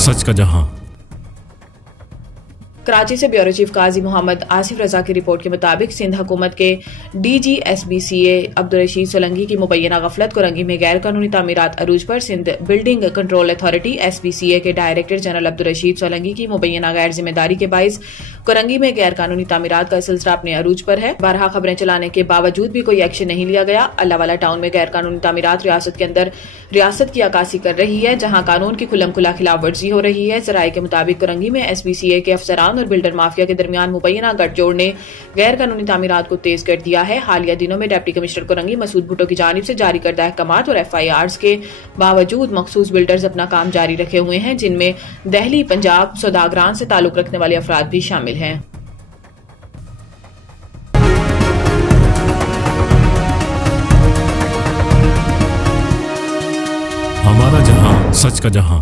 सच का जहां। कराची से ब्यूरो चीफ काजी मोहम्मद आसिफ रजा की रिपोर्ट के मुताबिक सिंध हुकूमत के DGSBCA अब्दुल रशीद सोलंकी की मुबैना गफलत कोरंगी में गैर कानूनी तामीरात अरूज पर Sindh building control authority SBCA के डायरेक्टर जनरल अब्दुल रशीद सोलंकी की मुबैना गैर जिम्मेदारी के बाइस कोरंगी में गैर कानूनी तामीरात का सिलसिला अपने अरूज पर है। बारहा खबरें चलाने के बावजूद भी कोई एक्शन नहीं लिया गया। अल्लाहवाला टाउन में गैर कानूनी तामीरात रियासत के अंदर रियासत की अक्कासी कर रही है, जहां कानून की खुल्लम खुला खिलाफ वर्जी हो रही है। जराये के मुताबिक कोरंगी में SBCA के अफसरान और बिल्डर माफिया के दरमियान मुबैना गठजोड़ ने गैर कानूनी तामीरात को तेज कर दिया है। हालिया दिनों में डिप्टी कमिश्नर कोरंगी मसूद भुट्टो की जानिब से जारी करदा अहकामात और FIRs के बावजूद मखसूस बिल्डर्स अपना काम जारी रखे हुए हैं, जिनमें दिल्ली, पंजाब, सौदागरान से ताल्लुक रखने वाले अफराद भी शामिल हैं। हमारा जहां, सच का जहां।